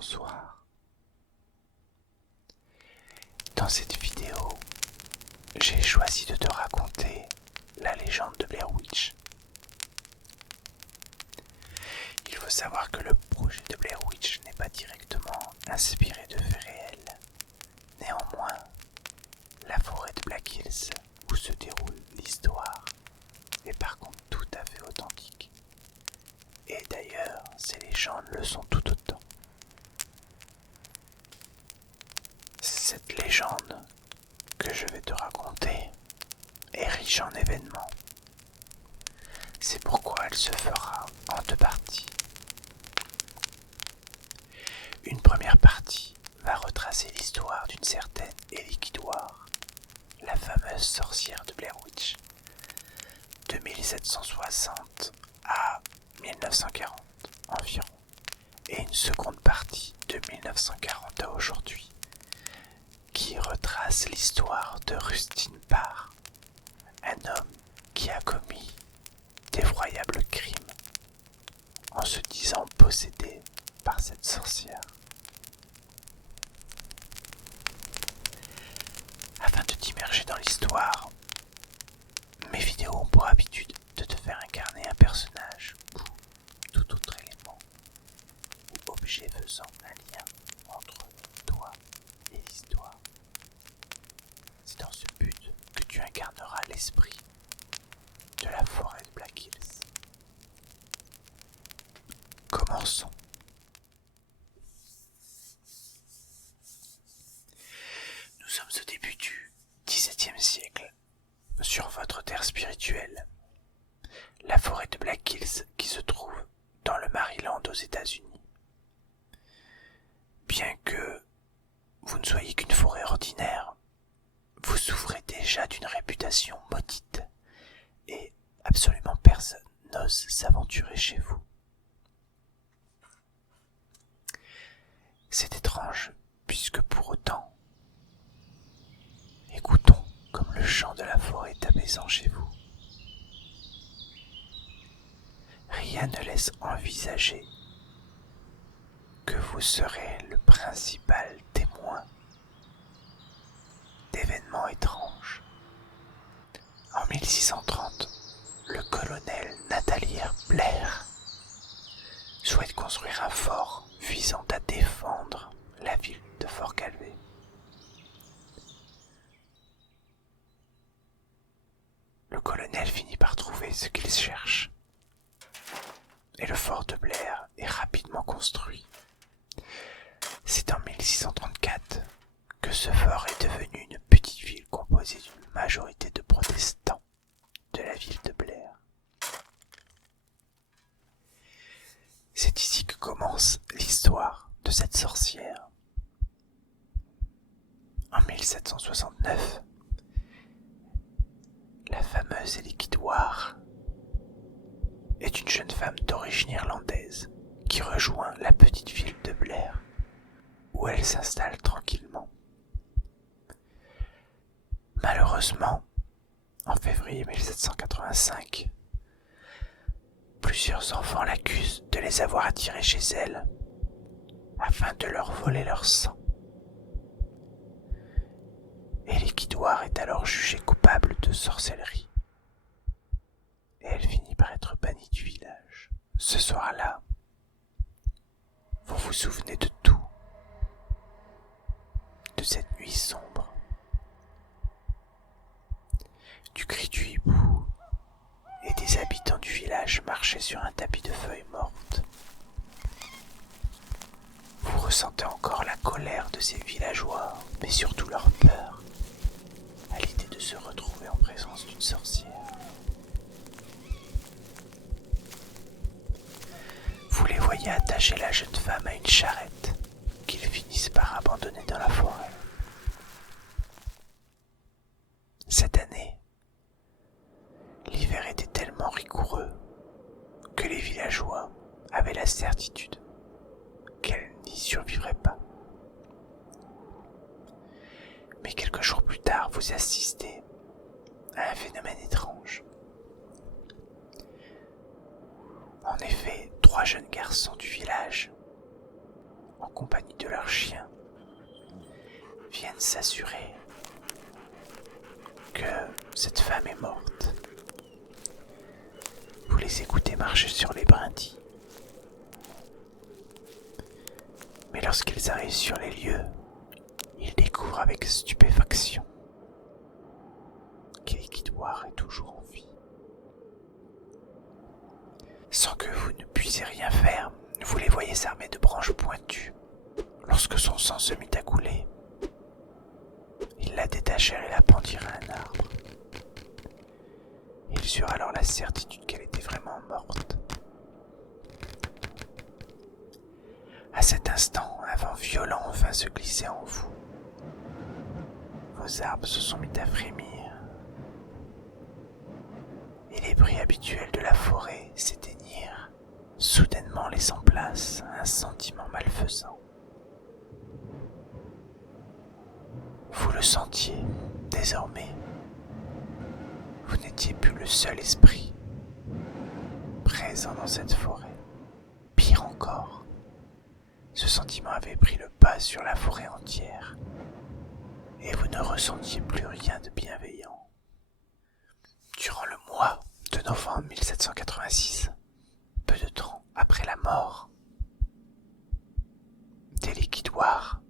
bonsoir. Dans cette vidéo, j'ai choisi de te raconter la légende de Blair Witch. Il faut savoir que le projet de Blair Witch n'est pas directement inspiré de faits réels. Néanmoins, la forêt de Black Hills, où se déroule l'histoire, est par contre tout à fait authentique. Et d'ailleurs, ces légendes le sont tout autant. Cette légende que je vais te raconter est riche en événements. C'est pourquoi elle se fera en deux parties. Une première partie va retracer l'histoire d'une certaine Ellie Kidwar, la fameuse sorcière de Blair Witch, de 1760 à 1940 environ, et une seconde partie de 1940 à aujourd'hui, qui retrace l'histoire de Rustin Parr, un homme qui a commis d'effroyables crimes en se disant possédé par cette sorcière. Afin de t'immerger dans l'histoire, mes vidéos ont pour habitude de te faire incarner un personnage ou tout autre élément ou objet faisant un lien entre toi et l'histoire. C'est dans ce but que tu incarneras l'esprit de la forêt de Black Hills. Commençons. Nous sommes au début du XVIIe siècle, sur votre terre spirituelle, la forêt de Black Hills qui se trouve dans le Maryland aux États-Unis. Bien que vous ne soyez qu'une forêt ordinaire, vous souffrez déjà d'une réputation maudite et absolument personne n'ose s'aventurer chez vous. C'est étrange, puisque pour autant, écoutons comme le chant de la forêt est apaisant chez vous. Rien ne laisse envisager que vous serez le principal témoin d'événements étranges. En 1630, le colonel Nathaniel Blair souhaite construire un fort visant à défendre la ville de Fort Calvé. Le colonel finit par trouver ce qu'il cherche, et le fort de Blair est rapidement construit. C'est en 1634 que ce fort est devenu une petite ville composée d'une majorité de protestants de la ville de Blair. C'est ici que commence l'histoire de cette sorcière. En 1769, la fameuse Ellie Kidwar est une jeune femme d'origine irlandaise qui rejoint la petite ville de Blair, où elle s'installe tranquillement. Malheureusement, en février 1785, plusieurs enfants l'accusent de les avoir attirés chez elle afin de leur voler leur sang. Ellie Kidwar est alors jugée coupable de sorcellerie et elle finit par être bannie du village. Ce soir-là, vous vous souvenez de tout, de cette nuit sombre, du cri du hibou et des habitants du village marchaient sur un tapis de feuilles mortes. Vous ressentez encore la colère de ces villageois, mais surtout leur peur à l'idée de se retrouver en présence d'une sorcière. Vous les voyez attacher la jeune femme à une charrette qu'ils finissent par abandonner dans la forêt. Cette année, l'hiver était tellement rigoureux que les villageois avaient la certitude qu'elle n'y survivrait pas. Mais quelques jours plus tard, vous assistez à un phénomène étrange. En effet, 3 jeunes garçons du village, en compagnie de leurs chiens, viennent s'assurer que cette femme est morte. Vous les écoutez marcher sur les brindilles. Mais lorsqu'ils arrivent sur les lieux, ils découvrent avec stupéfaction qu'Ellie Kidwar est toujours en vie. Sans que vous ne puissiez rien faire, vous les voyez s'armer de branches pointues. Lorsque son sang se mit à couler, ils la détachèrent et la pendirent à un arbre. Ils eurent alors la certitude qu'elle était vraiment morte. À cet instant, un vent violent vint se glisser en vous. Vos arbres se sont mis à frémir. Et les bruits habituels de la forêt s'éteignirent, soudainement laissant place à un sentiment malfaisant. Vous le sentiez, désormais. Vous n'étiez plus le seul esprit présent dans cette forêt. Pire encore, ce sentiment avait pris le pas sur la forêt entière, et vous ne ressentiez plus rien de bienveillant. Durant le mois de novembre 1786, peu de temps après la mort d'Ellie Kidwar,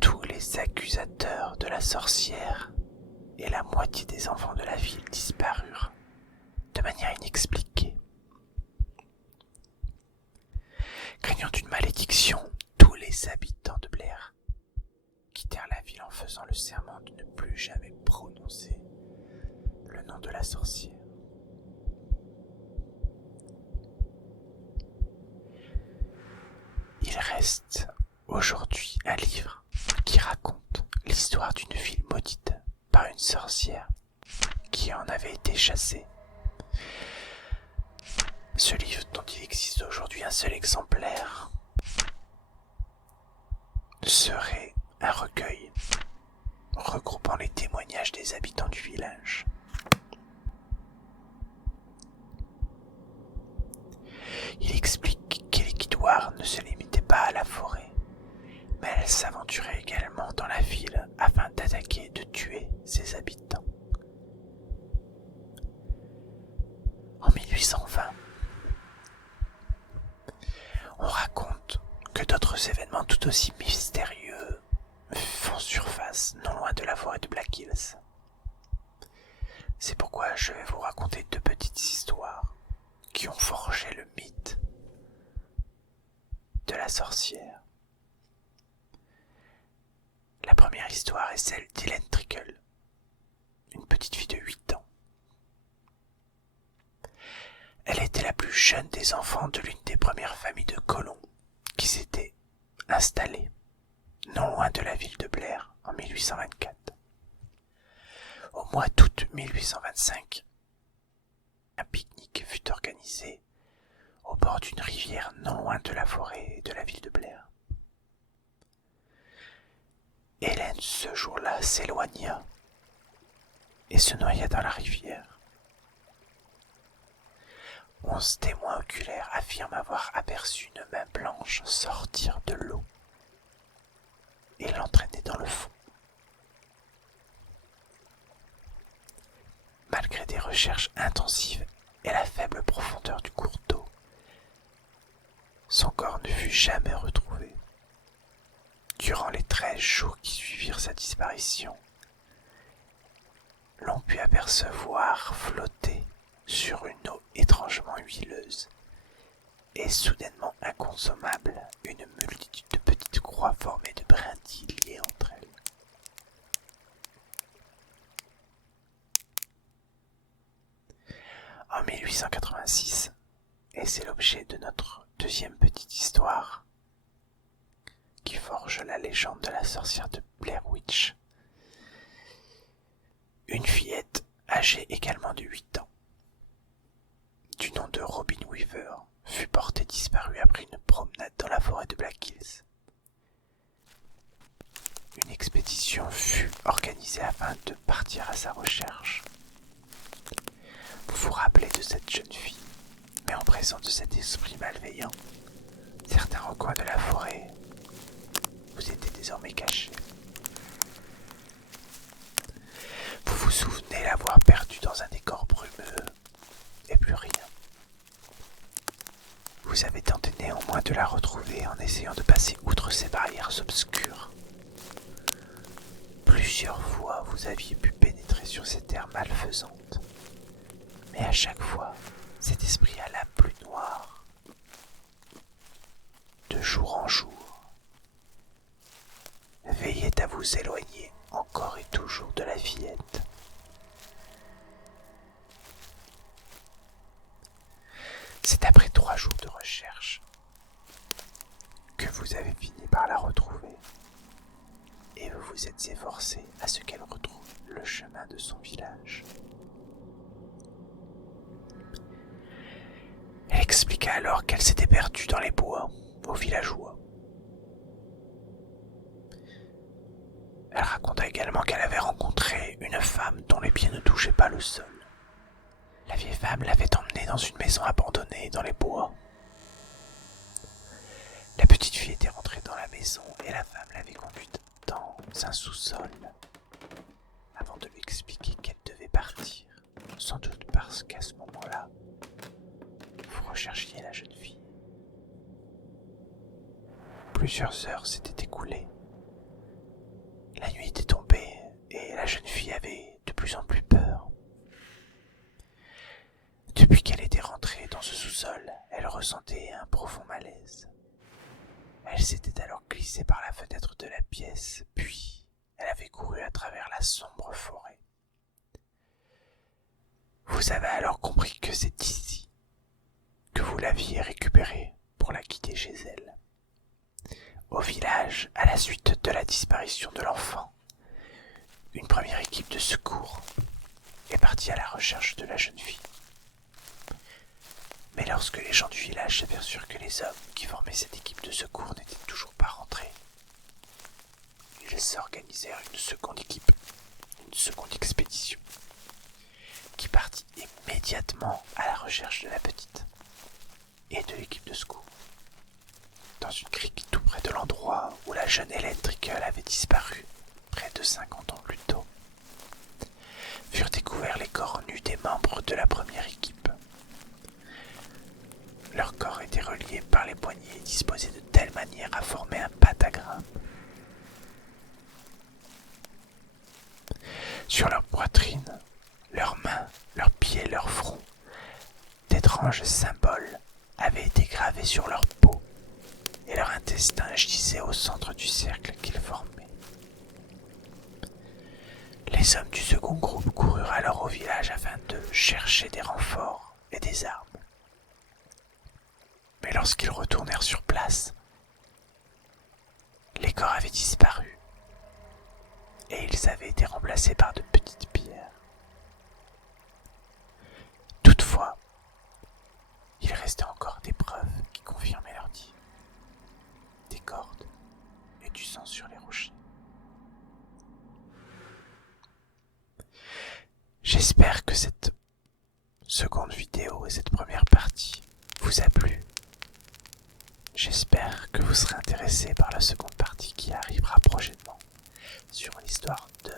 tous les accusateurs de la sorcière et la moitié des enfants de la ville disparurent de manière inexpliquée. Craignant une malédiction, tous les habitants de Blair quittèrent la ville en faisant le serment de ne plus jamais prononcer le nom de la sorcière. Il reste aujourd'hui un livre qui raconte l'histoire d'une ville maudite par une sorcière qui en avait été chassée. Ce livre, dont il existe aujourd'hui un seul exemplaire, serait un recueil regroupant les témoignages des habitants du village. Il explique qu'Ellie Kidwar ne se limitait pas à la forêt, mais elle s'aventurait également dans la ville afin d'attaquer et de tuer ses habitants. En 1820, on raconte que d'autres événements tout aussi mystérieux font surface non loin de la forêt de Black Hills. C'est pourquoi je vais vous raconter deux petites histoires qui ont forgé le mythe de la sorcière. La première histoire est celle d'Hélène Trickle, une petite fille de 8 ans. Elle était la plus jeune des enfants de l'une des premières familles de colons qui s'étaient installées non loin de la ville de Blair en 1824. Au mois d'août 1825, un pique-nique fut organisé au bord d'une rivière non loin de la forêt et de la ville de Blair. Hélène, ce jour-là, s'éloigna et se noya dans la rivière. 11 témoins oculaires affirment avoir aperçu une main blanche sortir de l'eau et l'entraîner dans le fond. Malgré des recherches intensives et la faible profondeur du cours d'eau, son corps ne fut jamais retrouvé. Durant les 13 jours qui suivirent sa disparition, l'on put apercevoir flotter sur une eau étrangement huileuse et soudainement inconsommable une multitude de petites croix formées de brindilles liées entre elles. En 1886, et c'est l'objet de notre deuxième petite histoire, qui forge la légende de la sorcière de Blair Witch, une fillette âgée également de 8 ans, du nom de Robin Weaver, fut portée disparue après une promenade dans la forêt de Black Hills. Une expédition fut organisée afin de partir à sa recherche. Vous vous rappelez de cette jeune fille, mais en présence de cet esprit malveillant, certains certain recoin de la forêt, vous étiez désormais caché. Vous vous souvenez l'avoir perdu dans un décor brumeux et plus rien. Vous avez tenté néanmoins de la retrouver en essayant de passer outre ces barrières obscures. Plusieurs fois, vous aviez pu pénétrer sur ces terres malfaisantes, mais à chaque fois, cet esprit à l'âme plus noire, de jour en jour, veillait à vous éloigner encore et toujours de la fillette. C'est après 3 jours de recherche que vous avez fini par la retrouver et vous vous êtes efforcé à ce qu'elle retrouve le chemin de son village. Elle expliqua alors qu'elle s'était perdue dans les bois, aux villageois. Elle raconta également qu'elle avait rencontré une femme dont les pieds ne touchaient pas le sol. La vieille femme l'avait emmenée dans une maison abandonnée dans les bois. La petite fille était rentrée dans la maison et la femme l'avait conduite dans un sous-sol avant de lui expliquer qu'elle devait partir, sans doute parce qu'à ce moment-là, vous recherchiez la jeune fille. Plusieurs heures s'étaient écoulées. La nuit était tombée et la jeune fille avait de plus en plus peur. Depuis qu'elle était rentrée dans ce sous-sol, elle ressentait un profond malaise. Elle s'était alors glissée par la fenêtre de la pièce, puis elle avait couru à travers la sombre forêt. Vous avez alors compris que c'est ici que vous l'aviez récupérée pour la guider chez elle. Au village, à la suite de la disparition de l'enfant, une première équipe de secours est partie à la recherche de la jeune fille. Mais lorsque les gens du village s'aperçurent que les hommes qui formaient cette équipe de secours n'étaient toujours pas rentrés, ils organisèrent une seconde expédition, qui partit immédiatement à la recherche de la petite et de l'équipe de secours. Dans une crique tout près de l'endroit où la jeune Hélène Trickle avait disparu près de 50 ans plus tôt, furent découverts les corps nus des membres de la première équipe. Leurs corps étaient reliés par les poignets et disposés de telle manière à former un pentagramme. Sur leur poitrine, leurs mains, leurs pieds, leurs fronts, d'étranges symboles avaient été gravés sur leur peau et leur intestin gisait au centre du cercle qu'ils formaient. Les hommes du second groupe coururent alors au village afin de chercher des renforts et des armes. Mais lorsqu'ils retournèrent sur place, les corps avaient disparu et ils avaient été remplacés par de petites pierres. Toutefois, il restait encore des preuves qui confirmaient leur dire. Des cordes et du sang sur les rochers. J'espère que cette seconde vidéo et cette première partie vous a plu. J'espère que vous serez intéressé par la seconde partie qui arrivera prochainement sur l'histoire de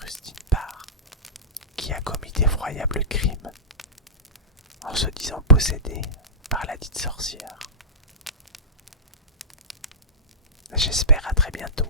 Rustin Parr qui a commis d'effroyables crimes en se disant possédé par la dite sorcière. J'espère à très bientôt.